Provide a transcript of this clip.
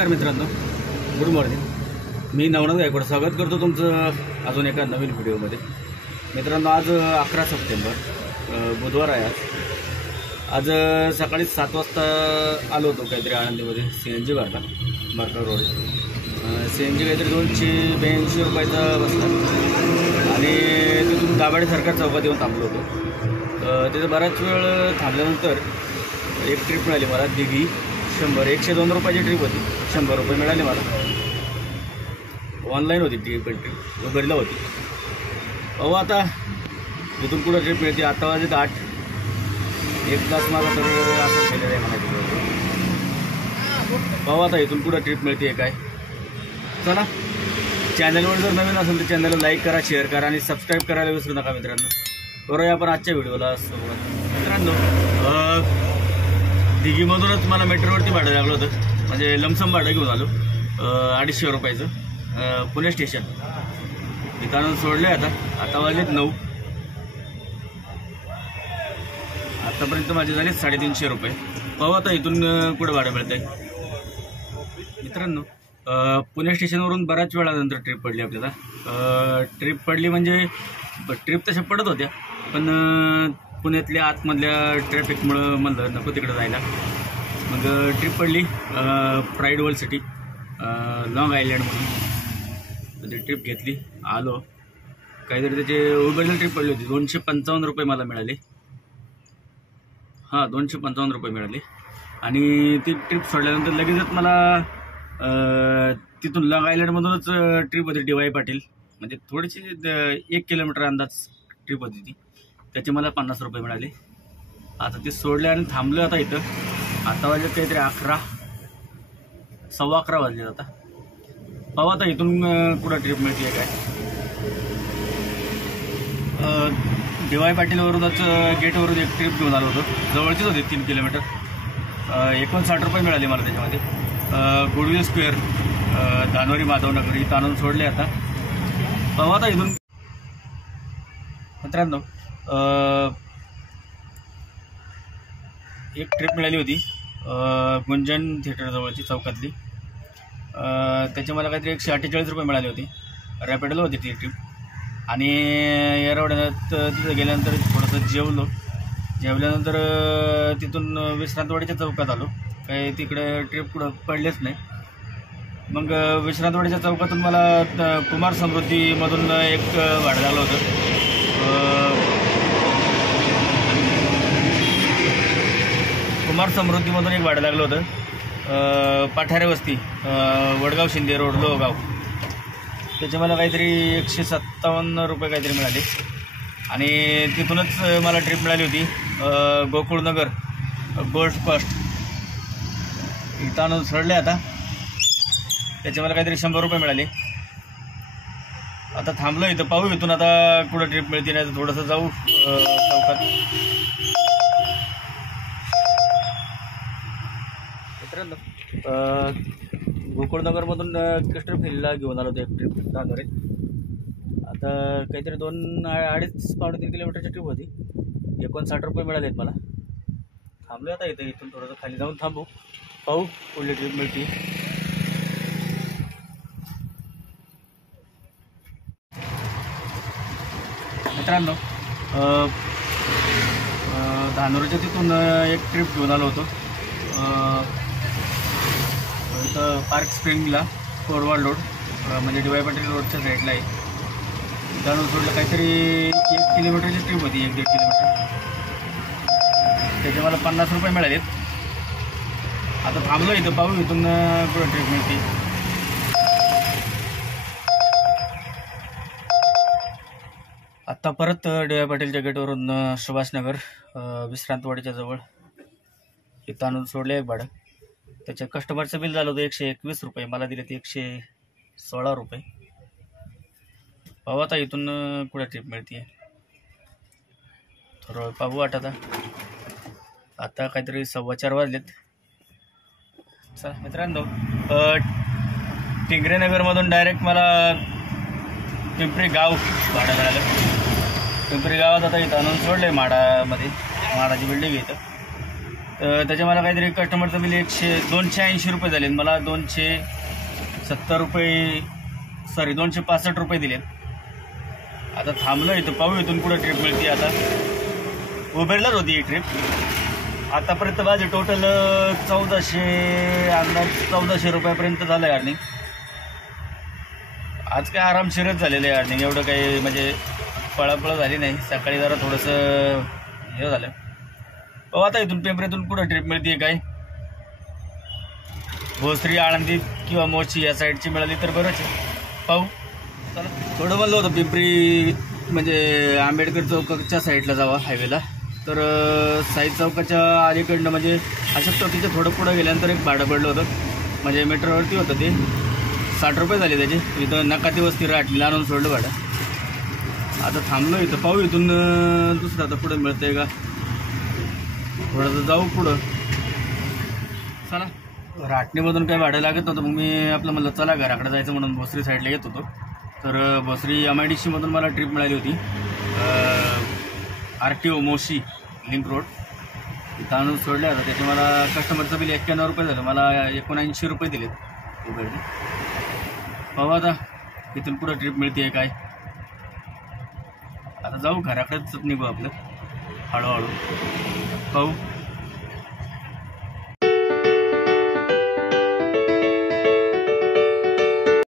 नमस्कार मित्रांनो, good morning. मी नवनाथ गायकवाड स्वागत करतो तुमचं अजून एका नवीन व्हिडिओमध्ये. मित्रांनो, आज 11 सप्टेंबर बुधवार आहे. आज सकाळी 7 वाजता आलो होतो काहीतरी आळंदीमध्ये CNG भरला बरका रोड. CNG काहीतरी 282 रुपयाचा बसला आणि तिथून दाभाडे सरकार चौकात येऊन थांबलो होतो. तिथे बराच वेळ थांबल्यानंतर एक ट्रिप मिळाली मला, दिघी 102 रुपयाची ट्रिप होती. 100 रुपये मिळाले मला. ऑनलाईन होती ती पण ट्रिप, उबेरला होती. अहो, आता इथून कुठं ट्रिप मिळते? आता वाजत 8. 1 तास माझा तर असं केलेलं आहे मला. अहो, आता इथून कुठं ट्रिप मिळते काय? चला, चॅनलवर जर नवीन असेल तर चॅनलला लाईक करा, शेअर करा आणि सबस्क्राईब करायला विसरू नका मित्रांनो. करूया आपण आजच्या व्हिडिओला सुरुवात. मित्रांनो, दिघीमधूनच मला मेट्रोवरती भाडं लागलं होतं, म्हणजे लमसम भाडं घेऊन आलो 250 रुपयाचं पुणे स्टेशन. इथं सोडले. आता वाजलेत 9. आतापर्यंत माझे झाले 350 रुपये. पाहू आता इथून कुठं भाडं मिळत आहे. मित्रांनो, पुणे स्टेशनवरून बऱ्याच वेळानंतर ट्रिप पडली आपल्याला. ट्रिप पडली म्हणजे ट्रिप तशा पडत होत्या, पण पुण्यातल्या आतमधल्या ट्रॅफिकमुळं म्हणलं नको तिकडं जायला. मग ट्रिप पडली pride world city, long island म्हणून. ती ट्रिप घेतली, आलो. काहीतरी त्याचे उबेरला ट्रिप पडली होती. 255 रुपये मला मिळाले. 255 रुपये मिळाले. आणि ती ट्रिप सोडल्यानंतर लगेचच मला तिथून लॉंग आयलँडमधूनच ट्रिप होती DY पाटील, म्हणजे थोडीशी 1 किलोमीटर अंदाज ट्रिप होती ती. त्याचे मला 50 रुपये मिळाले. आता ते सोडले आणि थांबलं आता इथं. आता वाजले काहीतरी 11, 11:15 वाजले. आता पाहू आता इथून कुठं ट्रिप मिळते काय. DY पाटीलवरूनच गेटवरून एक ट्रिप घेऊन आलो होतो. जवळचीच होती, 3 किलोमीटर. 59 रुपये मिळाले मला त्याच्यामध्ये. गुडविल स्क्वेअर, धानोरी माधवनगर इथं आणून सोडले. आता पाहू आता इथून. मित्रांनो, एक ट्रिप मिळाली होती गुंजन थिएटरजवळची चौकातली. त्याचे मला काहीतरी 148 रुपये मिळाले होते. रॅपिडोला होती ती ट्रिप. आणि एरवड्यात तिथं गेल्यानंतर थोडंसं जेवल्यानंतर तिथून विश्रांतवाडीच्या चौकात आलो. काही तिकडे ट्रिप कुठं पडलेच नाही. मग विश्रांतवाडीच्या चौकातून मला कुमार समृद्धीमधून एक भाडं लागलं होतं. कुमार समृद्धीमधून एक भाडं लागलं होतं. पाठारे वस्ती, वडगाव शिंदे रोड, लोहगाव. त्याचे मला काहीतरी 157 रुपये काहीतरी मिळाले. आणि तिथूनच मला ट्रिप मिळाली होती गोकुळनगर, गोल्ड कॉस्ट. इथं आणून सोडले. आता त्याचे मला काहीतरी 100 रुपये मिळाले. आता थांबलो इथं. पाहू इथून आता कुठं ट्रिप मिळते, नाही तर थोडंसं जाऊ चौकात. मित्रांनो, गोकुळनगरमधून कस्टर फिरीला घेऊन आलो होतो एक ट्रिप धानोरे. आता काहीतरी 2-2.5-3 किलोमीटरची ट्रिप होती. 59 रुपये मिळालेत मला. थांबलो आता इथं. इथून थोडंसं खाली जाऊन थांबू, पाहू कुठली ट्रिप मिळते. मित्रांनो, धानोरच्या तिथून एक ट्रिप घेऊन आलो होतो इथं पार्क स्प्रिंगला, कोरवाड रोड, म्हणजे DY पाटील रोडच्या साईडला आहे. जाणून सोडलं काहीतरी 1 किलोमीटरची ट्रिप होती, 1-1.5 किलोमीटर. त्याचे मला 50 रुपये मिळालेत. आता थांबलो इथं. पाहू इथून कुठं ट्रिप मिळते. आत्ता परत DY पाटीलच्या गेटवरून सुभाषनगर, विश्रांतवाडीच्या जवळ इथं आणून सोडले एक भाडं. त्याच्या कस्टमरचं बिल झालं होतं 121 रुपये. मला दिले ते 116 रुपये. पाहू आता इथून कुठं ट्रिप मिळते. थोडं पाहू वाटत. आता काहीतरी 4:15 वाजलेत. चला मित्रांनो, टिंगरेनगरमधून डायरेक्ट मला पिंपरी गाव भाडं मिळालं. पिंपरी गावात आता इथं आणून सोडले माडामध्ये. माडाची बिल्डिंग आहे इथं. तर त्याचे मला काहीतरी कस्टमरचं बिल 280 रुपये झाले. मला 270 रुपये 265 रुपये दिलेत. आता थांबलो इथं, पाहू इथून पुढे ट्रिप मिळते. आता उबेरलाच होती ही ट्रिप. आतापर्यंत माझे टोटल 1400 रुपयापर्यंत झालं आहे अर्निंग. आज काय आरामशीरच झालेलं आहे अर्निंग, एवढं काही म्हणजे पळापळ झाली नाही. सकाळी जरा थोडंसं हे झालं. पाहू आता इथून पिंपरीतून पुढं ट्रिप मिळते काय. भोसरी, आळंदी किंवा मोची या साईडची मिळाली तर बरंच आहे. पाहू चला. थोडं म्हणलं होतं पिंपरी म्हणजे आंबेडकर चौकाच्या साईडला जावा हायवेला, तर साई चौकाच्या अलीकडनं म्हणजे अशोक चौकीच्या थोडं पुढं गेल्यानंतर एक भाडं पडलं होतं. म्हणजे मीटरवरती होतं ते. 60 रुपये झाले त्याचे. इथं नकाती वस्ती राटलीला आणून सोडलं भाडं. आता थांबलो इथं, पाहू इथून दुसरं आता पुढं मिळतंय का. थोडंसं जाऊ पुढं चला. राटणीमधून काही भाडं लागत नव्हतं, मग मी आपलं म्हणलं चला घराकडे जायचं म्हणून भोसरी साईडला येत होतो. तर भोसरी MIDC मधून मला ट्रिप मिळाली होती. RTO मोशी लिंक रोड इथं आणून सोडलं होतं. त्याचे मला कस्टमरचं बिल 91 रुपये झालं. मला 79 रुपये दिलेत उबेरने. पाहू आता इथून पुढं ट्रिप मिळते काय. आता जाऊ घराकडेच निघू आपलं हळूहळू. पाहू